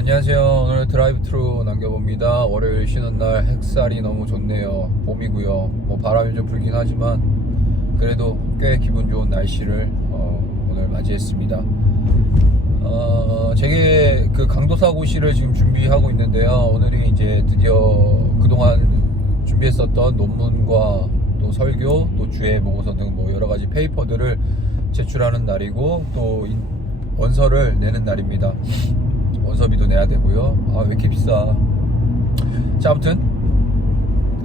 안녕하세요. 오늘 드라이브 트루 남겨봅니다. 월요일 쉬는 날 햇살이 너무 좋네요. 봄이고요. 뭐 바람이 좀 불긴 하지만 그래도 꽤 기분 좋은 날씨를 오늘 맞이했습니다. 제게 그 강도사 고시를 지금 준비하고 있는데요. 오늘이 이제 드디어 그동안 준비했었던 논문과 또 설교, 또 주해 보고서 등 뭐 여러 가지 페이퍼들을 제출하는 날이고 또 원서를 내는 날입니다. 원서비도 내야 되고요. 왜 이렇게 비싸. 자, 아무튼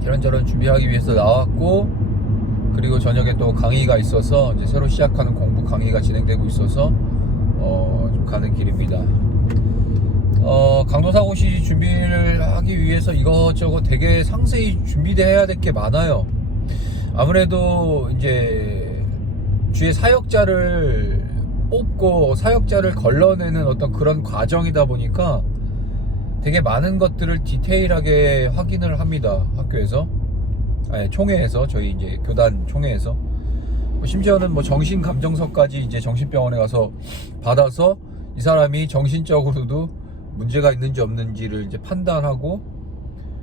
이런저런 준비하기 위해서 나왔고, 그리고 저녁에 또 강의가 있어서 이제 새로 시작하는 공부 강의가 진행되고 있어서 좀 가는 길입니다. 강도사고시 준비를 하기 위해서 이것저것 되게 상세히 준비해야 될 게 많아요. 아무래도 이제 주의 사역자를 뽑고 사역자를 걸러내는 어떤 그런 과정이다 보니까 되게 많은 것들을 디테일하게 확인을 합니다. 학교에서, 총회에서, 저희 이제 교단 총회에서. 심지어는 뭐 정신감정서까지 이제 정신병원에 가서 받아서 이 사람이 정신적으로도 문제가 있는지 없는지를 이제 판단하고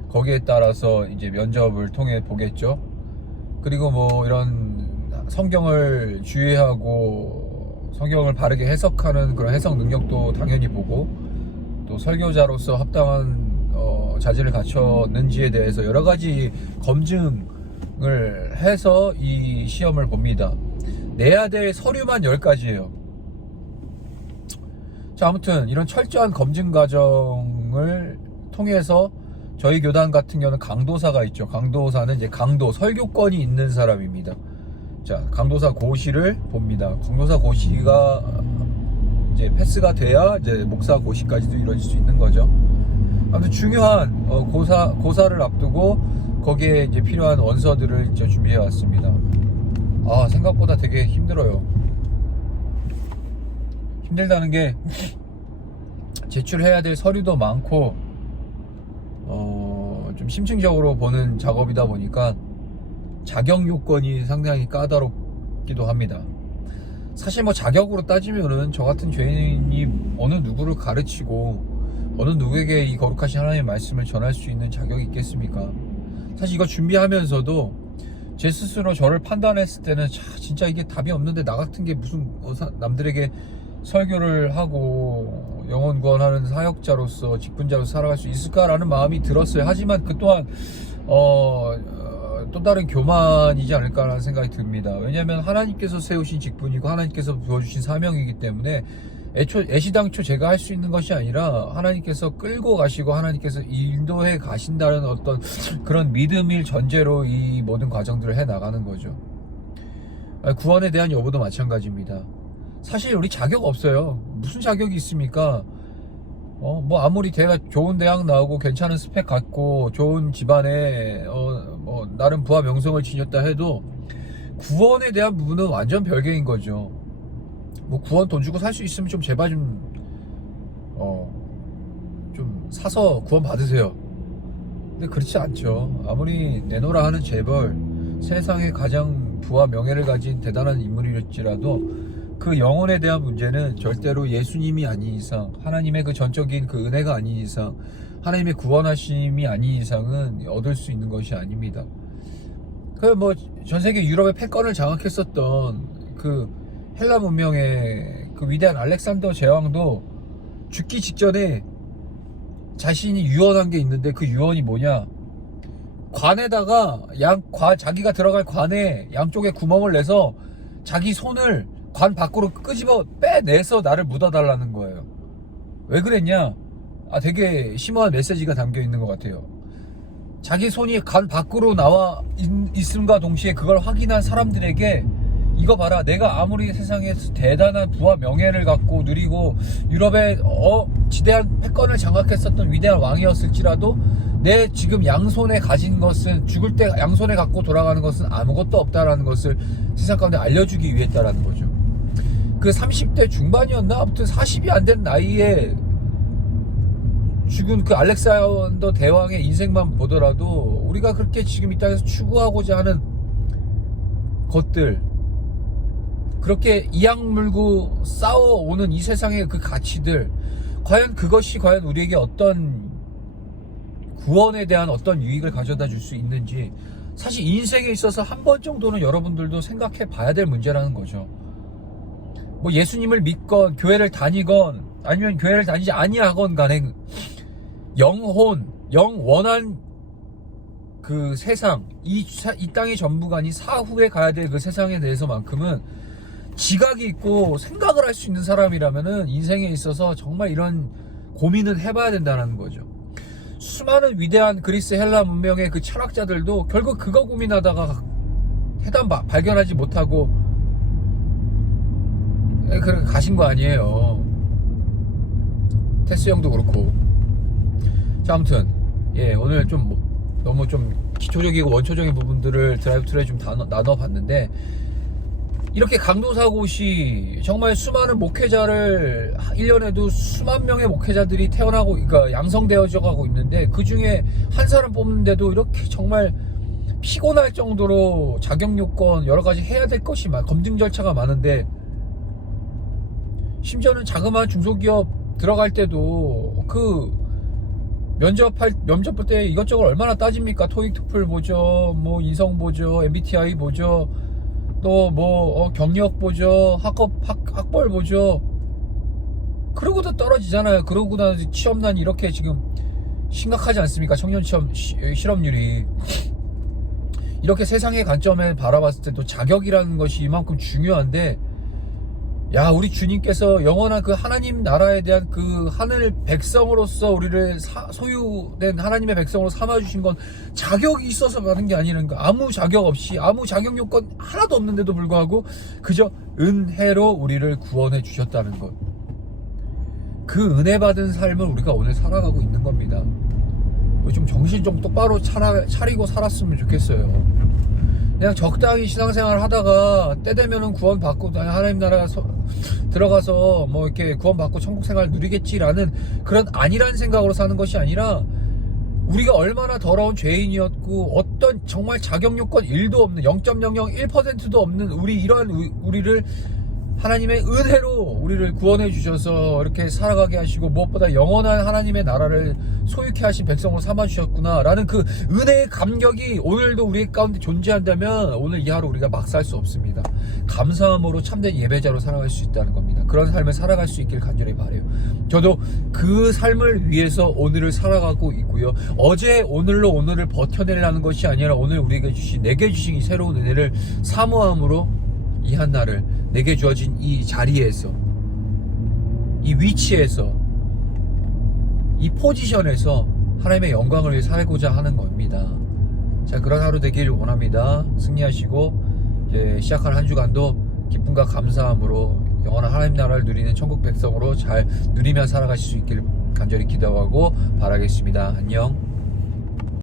거기에 따라서 이제 면접을 통해 보겠죠. 그리고 뭐 이런 성경을 주의하고 성경을 바르게 해석하는 그런 해석 능력도 당연히 보고, 또 설교자로서 합당한 자질을 갖췄는지에 대해서 여러 가지 검증을 해서 이 시험을 봅니다. 내야 될 서류만 10가지예요. 자, 아무튼 이런 철저한 검증 과정을 통해서 저희 교단 같은 경우는 강도사가 있죠. 강도사는 이제 설교권이 있는 사람입니다. 자, 강도사 고시를 봅니다. 강도사 고시가 이제 패스가 돼야 이제 목사 고시까지도 이루어질 수 있는 거죠. 아무튼 중요한 고사를 앞두고 거기에 이제 필요한 원서들을 이제 준비해 왔습니다. 생각보다 되게 힘들어요. 힘들다는 게 제출해야 될 서류도 많고 좀 심층적으로 보는 작업이다 보니까 자격 요건이 상당히 까다롭기도 합니다. 사실 뭐 자격으로 따지면은 저 같은 죄인이 어느 누구를 가르치고 어느 누구에게 이 거룩하신 하나님의 말씀을 전할 수 있는 자격이 있겠습니까? 사실 이거 준비하면서도 제 스스로 저를 판단했을 때는 진짜 이게 답이 없는데 나 같은 게 무슨 남들에게 설교를 하고 영혼 구원하는 사역자로서 직분자로서 살아갈 수 있을까라는 마음이 들었어요. 하지만 그 또한 또 다른 교만이지 않을까라는 생각이 듭니다. 왜냐하면 하나님께서 세우신 직분이고 하나님께서 부어주신 사명이기 때문에 애시당초 제가 할 수 있는 것이 아니라 하나님께서 끌고 가시고 하나님께서 인도해 가신다는 어떤 그런 믿음을 전제로 이 모든 과정들을 해 나가는 거죠. 구원에 대한 여부도 마찬가지입니다. 사실 우리 자격 없어요. 무슨 자격이 있습니까? 뭐 아무리 좋은 대학 나오고 괜찮은 스펙 갖고 좋은 집안에 뭐 나름 부와 명성을 지녔다 해도 구원에 대한 부분은 완전 별개인 거죠. 뭐 구원 돈 주고 살 수 있으면 좀 제발 좀 사서 구원 받으세요. 근데 그렇지 않죠. 아무리 내노라 하는 재벌, 세상에 가장 부와 명예를 가진 대단한 인물일지라도 그 영혼에 대한 문제는 절대로 예수님이 아닌 이상, 하나님의 그 전적인 그 은혜가 아닌 이상, 하나님의 구원하심이 아닌 이상은 얻을 수 있는 것이 아닙니다. 뭐 전 세계 유럽의 패권을 장악했었던 그 헬라 문명의 그 위대한 알렉산더 제왕도 죽기 직전에 자신이 유언한 게 있는데 그 유언이 뭐냐? 관에다가 자기가 들어갈 관에 양쪽에 구멍을 내서 자기 손을 관 밖으로 끄집어 빼내서 나를 묻어달라는 거예요. 왜 그랬냐? 되게 심오한 메시지가 담겨 있는 것 같아요. 자기 손이 관 밖으로 나와 있음과 동시에 그걸 확인한 사람들에게 이거 봐라, 내가 아무리 세상에서 대단한 부와 명예를 갖고 누리고 유럽의 지대한 패권을 장악했었던 위대한 왕이었을지라도 내 지금 양손에 가진 것은, 죽을 때 양손에 갖고 돌아가는 것은 아무것도 없다라는 것을 세상 가운데 알려주기 위했다라는 거죠. 그 30대 중반이었나? 아무튼 40이 안 된 나이에 죽은 그 알렉산더 대왕의 인생만 보더라도 우리가 그렇게 지금 이 땅에서 추구하고자 하는 것들, 그렇게 이악 물고 싸워오는 이 세상의 그 가치들, 과연 그것이 과연 우리에게 어떤 구원에 대한 어떤 유익을 가져다 줄 수 있는지, 사실 인생에 있어서 한 번 정도는 여러분들도 생각해 봐야 될 문제라는 거죠. 뭐 예수님을 믿건 교회를 다니건 아니면 교회를 다니지 아니하건 간에 영원한 그 세상, 이 땅의 전부가 아닌 사후에 가야 될 그 세상에 대해서만큼은 지각이 있고 생각을 할 수 있는 사람이라면은 인생에 있어서 정말 이런 고민을 해봐야 된다는 거죠. 수많은 위대한 그리스 헬라 문명의 그 철학자들도 결국 그거 고민하다가 해답 발견하지 못하고 그렇게 가신 거 아니에요. 테스 형도 그렇고. 자, 아무튼 오늘 좀 너무 좀 기초적이고 원초적인 부분들을 드라이브 트레이 좀 나눠봤는데, 이렇게 강도사고 시 정말 수많은 목회자를 1년에도 수만 명의 목회자들이 태어나고, 그러니까 양성되어져 가고 있는데, 그 중에 한 사람 뽑는데도 이렇게 정말 피곤할 정도로 자격 요건 여러 가지 해야 될 것이 검증 절차가 많은데, 심지어는 자그마한 중소기업 들어갈 때도 그 면접 볼 때 이것저것 얼마나 따집니까? 토익, 토플 보죠, 뭐 인성 보죠, MBTI 보죠, 또 뭐 경력 보죠, 학벌 보죠. 그러고도 떨어지잖아요. 그러고 나서 취업난이 이렇게 지금 심각하지 않습니까? 청년 실업률이. 이렇게 세상의 관점에 바라봤을 때도 자격이라는 것이 이만큼 중요한데, 야, 우리 주님께서 영원한 그 하나님 나라에 대한 그 하늘 백성으로서 우리를 소유된 하나님의 백성으로 삼아주신 건 자격이 있어서 받은 게 아니라는 거. 아무 자격 없이, 아무 자격 요건 하나도 없는데도 불구하고 그저 은혜로 우리를 구원해 주셨다는 것. 그 은혜 받은 삶을 우리가 오늘 살아가고 있는 겁니다. 좀 정신 좀 똑바로 차리고 살았으면 좋겠어요. 그냥 적당히 신앙생활 하다가 때 되면은 구원 받고 하나님 나라 들어가서 뭐 이렇게 구원 받고 천국 생활 누리겠지라는 그런 안일한 생각으로 사는 것이 아니라, 우리가 얼마나 더러운 죄인이었고 어떤 정말 자격 요건 1도 없는 0.001%도 없는 우리를 하나님의 은혜로 우리를 구원해 주셔서 이렇게 살아가게 하시고, 무엇보다 영원한 하나님의 나라를 소유케 하신 백성으로 삼아 주셨구나 라는 그 은혜의 감격이 오늘도 우리 가운데 존재한다면, 오늘 이 하루 우리가 막 살 수 없습니다. 감사함으로 참된 예배자로 살아갈 수 있다는 겁니다. 그런 삶을 살아갈 수 있길 간절히 바라요. 저도 그 삶을 위해서 오늘을 살아가고 있고요. 어제 오늘로 오늘을 버텨내려는 것이 아니라, 오늘 우리에게 내게 주신 이 새로운 은혜를 사모함으로 이 한날을 내게 주어진 이 자리에서, 이 위치에서, 이 포지션에서 하나님의 영광을 위해 살고자 하는 겁니다. 자, 그런 하루 되기를 원합니다. 승리하시고 이제 시작할 한 주간도 기쁨과 감사함으로 영원한 하나님 나라를 누리는 천국 백성으로 잘 누리며 살아가실 수 있기를 간절히 기도하고 바라겠습니다. 안녕.